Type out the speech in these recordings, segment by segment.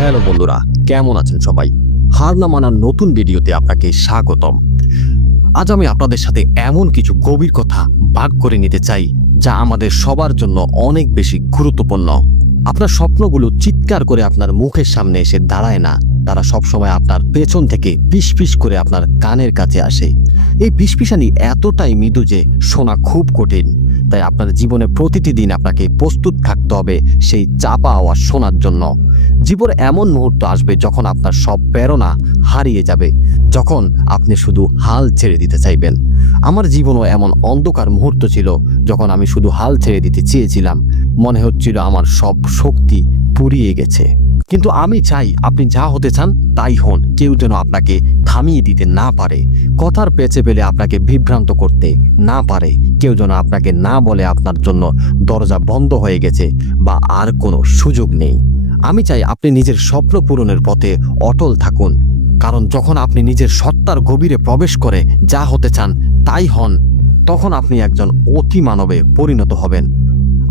Hello বন্ধুরা, কেমন আছেন সবাই? হার না মানার নতুন ভিডিওতে আপনাকে স্বাগতম। আজ আমি আপনাদের সাথে এমন কিছু গভীর কথা ভাগ করে নিতে চাই যা আমাদের সবার জন্য অনেক বেশি গুরুত্বপূর্ণ। আপনার স্বপ্নগুলো চিৎকার করে আপনার মুখের সামনে এসে দাঁড়ায় না, তারা সবসময় আপনার পেছন থেকে ফিসফিস করে আপনার কানের কাছে আসে। এই ফিসফিসানি এতটাই মৃদু যে শোনা খুব কঠিন। তাই আপনার জীবনে প্রতিটি দিন আপনাকে প্রস্তুত থাকতে হবে সেই চাপা আওয়াজ শোনার জন্য। জীবনে এমন মুহূর্ত আসবে যখন আপনার সব প্রেরণা হারিয়ে যাবে, যখন আপনি শুধু হাল ছেড়ে দিতে চাইবেন। আমার জীবনও এমন অন্ধকার মুহূর্ত ছিল যখন আমি শুধু হাল ছেড়ে দিতে চেয়েছিলাম। মনে হচ্ছিল আমার সব শক্তি ফুরিয়ে গেছে। কিন্তু আমি চাই আপনি যা হতে চান তাই হন, কেউ যেন আপনাকে থামিয়ে দিতে না পারে, কথার পেছে পেলে আপনাকে বিভ্রান্ত করতে না পারে। কেউ যেন আপনাকে না বলে আপনার জন্য দরজা বন্ধ হয়ে গেছে বা আর কোনো সুযোগ নেই। আমি চাই আপনি নিজের স্বপ্ন পূরণের পথে অটল থাকুন, কারণ যখন আপনি নিজের সত্তার গভীরে প্রবেশ করে যা হতে চান তাই হন, তখন আপনি একজন অতি মানবে পরিণত হবেন।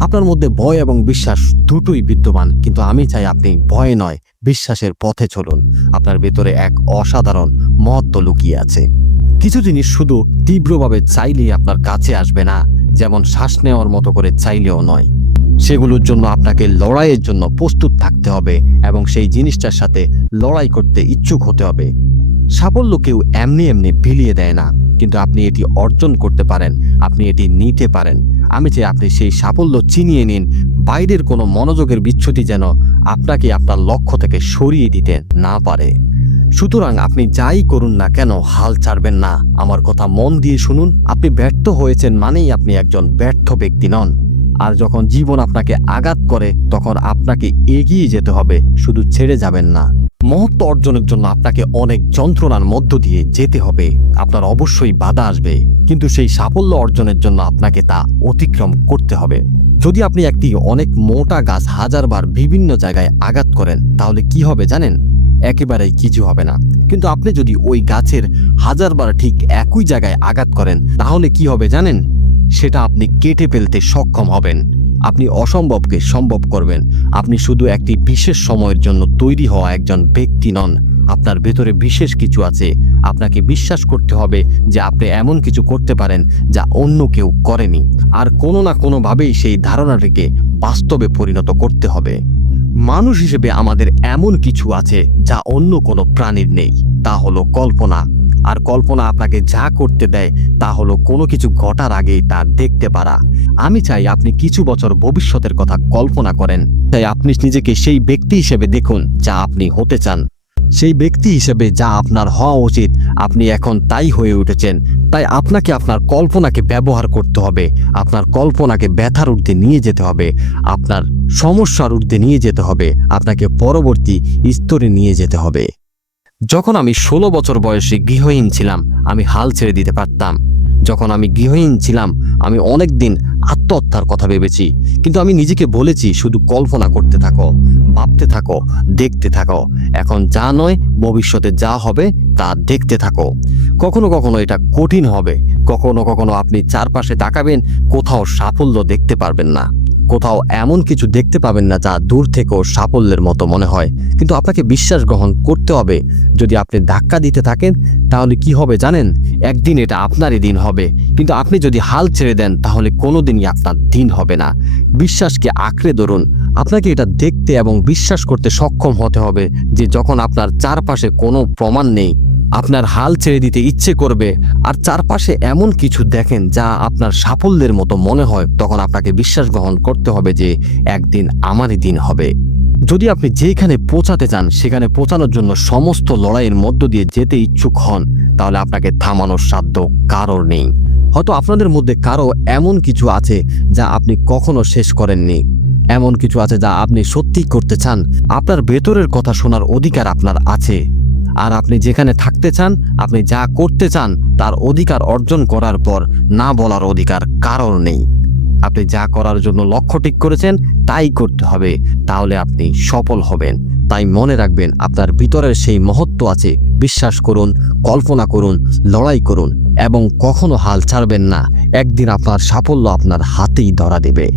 আপনার মধ্যে ভয় এবং বিশ্বাস দুটোই বিদ্যমান, কিন্তু আমি চাই আপনি ভয় নয়, বিশ্বাসের পথে চলুন। আপনার ভেতরে এক অসাধারণ মহত্ব লুকিয়ে আছে। কিছু জিনিস শুধু তীব্রভাবে চাইলেই আপনার কাছে আসবে না, যেমন শ্বাস নেওয়ার মতো করে চাইলেও নয়। সেগুলোর জন্য আপনাকে লড়াইয়ের জন্য প্রস্তুত থাকতে হবে এবং সেই জিনিসটার সাথে লড়াই করতে ইচ্ছুক হতে হবে। সাফল্য কেউ এমনি এমনি বিলিয়ে দেয় না, কিন্তু আপনি এটি অর্জন করতে পারেন, আপনি এটি নিতে পারেন। আমি চাই আপনি সেই সাফল্য চিনিয়ে নিন, বাইরের কোনো মনোযোগের বিচ্যুতি যেন আপনাকে আপনার লক্ষ্য থেকে সরিয়ে দিতে না পারে। সুতরাং আপনি যাই করুন না কেন হাল ছাড়বেন না। আমার কথা মন দিয়ে শুনুন, আপনি ব্যর্থ হয়েছেন মানেই আপনি একজন ব্যর্থ ব্যক্তি নন। আর যখন জীবন আপনাকে আঘাত করে তখন আপনাকে এগিয়ে যেতে হবে, শুধু ছেড়ে যাবেন না। মহত্ব অর্জনের জন্য আপনাকে অনেক যন্ত্রণার মধ্য দিয়ে যেতে হবে। আপনার অবশ্যই বাধা আসবে, কিন্তু সেই সাফল্য অর্জনের জন্য আপনাকে তা অতিক্রম করতে হবে। যদি আপনি একটি অনেক মোটা গাছ হাজারবার বিভিন্ন জায়গায় আঘাত করেন তাহলে কি হবে জানেন? একেবারেই কিছু হবে না। কিন্তু আপনি যদি ওই গাছের হাজারবার ঠিক একই জায়গায় আঘাত করেন তাহলে কি হবে জানেন? সেটা আপনি কেটে ফেলতে সক্ষম হবেন। আপনি অসম্ভবকে সম্ভব করবেন। আপনি শুধু একটি বিশেষ সময়ের জন্য তৈরি হওয়া একজন ব্যক্তি নন, আপনার ভেতরে বিশেষ কিছু আছে। আপনাকে বিশ্বাস করতে হবে যে আপনি এমন কিছু করতে পারেন যা অন্য কেউ করেনি, আর কোনো না কোনোভাবেই সেই ধারণাটিকে বাস্তবে পরিণত করতে হবে। মানুষ হিসেবে আমাদের এমন কিছু আছে যা অন্য কোনো প্রাণীর নেই, তা হলো কল্পনা। আর কল্পনা আপনাকে যা করতে দেয় তা হলো কোনো কিছু ঘটার আগেই তা দেখতে পারা। আমি চাই আপনি কিছু বছর ভবিষ্যতের কথা কল্পনা করেন, তাই আপনি নিজেকে সেই ব্যক্তি হিসেবে দেখুন যা আপনি হতে চান, সেই ব্যক্তি হিসেবে যা আপনার হওয়া উচিত। আপনি এখন তাই হয়ে উঠেছেন, তাই আপনাকে আপনার কল্পনাকে ব্যবহার করতে হবে। আপনার কল্পনাকে ব্যথার ঊর্ধ্বে নিয়ে যেতে হবে, আপনার সমস্যার ঊর্ধ্বে নিয়ে যেতে হবে, আপনাকে পরবর্তী স্তরে নিয়ে যেতে হবে। যখন আমি 16 বছর বয়সে গৃহহীন ছিলাম আমি হাল ছেড়ে দিতে পারতাম। যখন আমি গৃহহীন ছিলাম আমি অনেক দিন আত্মহত্যার কথা ভেবেছি, কিন্তু আমি নিজেকে বলেছি শুধু কল্পনা করতে থাকো, ভাবতে থাকো, দেখতে থাকো। এখন যা নয় ভবিষ্যতে যা হবে তা দেখতে থাকো। কখনো কখনো এটা কঠিন হবে, কখনো কখনো আপনি চারপাশে তাকাবেন, কোথাও সাফল্য দেখতে পারবেন না, কোথাও এমন কিছু দেখতে পাবেন না যা দূর থেকেও সাফল্যের মতো মনে হয়। কিন্তু আপনাকে বিশ্বাস গ্রহণ করতে হবে। যদি আপনি ধাক্কা দিতে থাকেন তাহলে কি হবে জানেন? একদিন এটা আপনারই দিন হবে। কিন্তু আপনি যদি হাল ছেড়ে দেন তাহলে কোনোদিনই আপনার দিন হবে না। বিশ্বাসকে আঁকড়ে ধরুন। আপনাকে এটা দেখতে এবং বিশ্বাস করতে সক্ষম হতে হবে যে যখন আপনার চারপাশে কোনো প্রমাণ নেই, আপনার হাল ছেড়ে দিতে ইচ্ছে করবে, আর চারপাশে এমন কিছু দেখেন যা আপনার সাফল্যের মতো মনে হয়, তখন আপনাকে বিশ্বাস গ্রহণ করতে হবে যে একদিন আমারই দিন হবে। যদি আপনি যেখানে পৌঁছাতে চান সেখানে পৌঁছানোর জন্য সমস্ত লড়াইয়ের মধ্য দিয়ে যেতে ইচ্ছুক হন, তাহলে আপনাকে থামানোর সাধ্য কারোর নেই। হয়তো আপনাদের মধ্যে কারো এমন কিছু আছে যা আপনি কখনো শেষ করেননি, এমন কিছু আছে যা আপনি সত্যি করতে চান। আপনার ভেতরের কথা শোনার অধিকার আপনার আছে, আর আপনি যেখানে থাকতে চান, আপনি যা করতে চান তার অধিকার অর্জন করার পর না বলার অধিকার কারোর নেই। আপনি যা করার জন্য লক্ষ্য ঠিক করেছেন তাই করতে হবে, তাহলে আপনি সফল হবেন। তাই মনে রাখবেন আপনার ভিতরের সেই মহত্ব আছে। বিশ্বাস করুন, কল্পনা করুন, লড়াই করুন এবং কখনো হাল ছাড়বেন না। একদিন আপনার সাফল্য আপনার হাতেই ধরা দেবে।